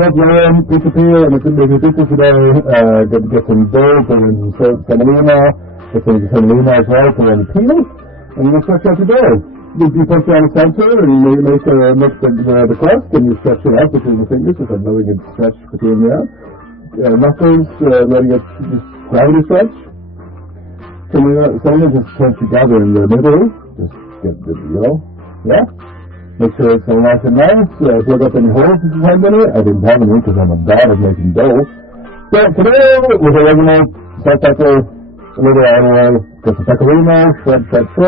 Just learn YTP, and if you did this today, get some gold, put in semolina, get some semolina as well, put in peel, and you stretch out your dough. You put it on the center, and you make the crust, and you stretch it out between the fingers, just letting it stretch between there. Knuckles, letting it just gravity stretch. Semolina just stretch together in the middle, just get the, yeah. Make sure it's all nice and nice. Plug up any holes if you have in it. I didn't have any because I'm a god of making dough. So today, with oregano, salt, pepper, a little olive oil, get some pecorino, shred. Add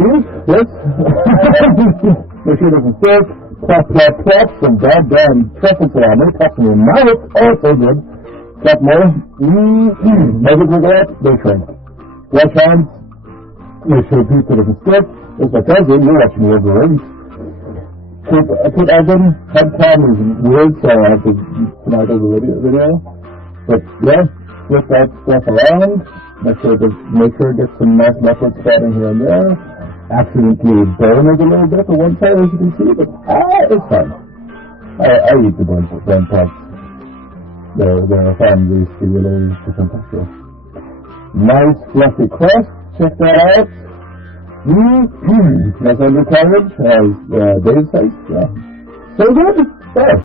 cheese, yes. Make sure it doesn't stick. Plop, some goddamn truffle salami. Pop some in your mouth. Oh, it's so good. Plop more. Make it go up. Make sure. Wash hands. Make sure the pizza doesn't stick. It's my cousin, you're watching me over the I put oven, head cam is weird, so I have to come out of the video. But yeah, flip that stuff around. Make sure it gets some nice leopard spotting here and there. Accidentally burn it a little bit for one side, as you can see, but it's fine. I eat the burn parts. They're fun, these two really different texture. Nice fluffy crust. Check that out. That's under coverage, as Dave says. Yeah. So good. Yeah.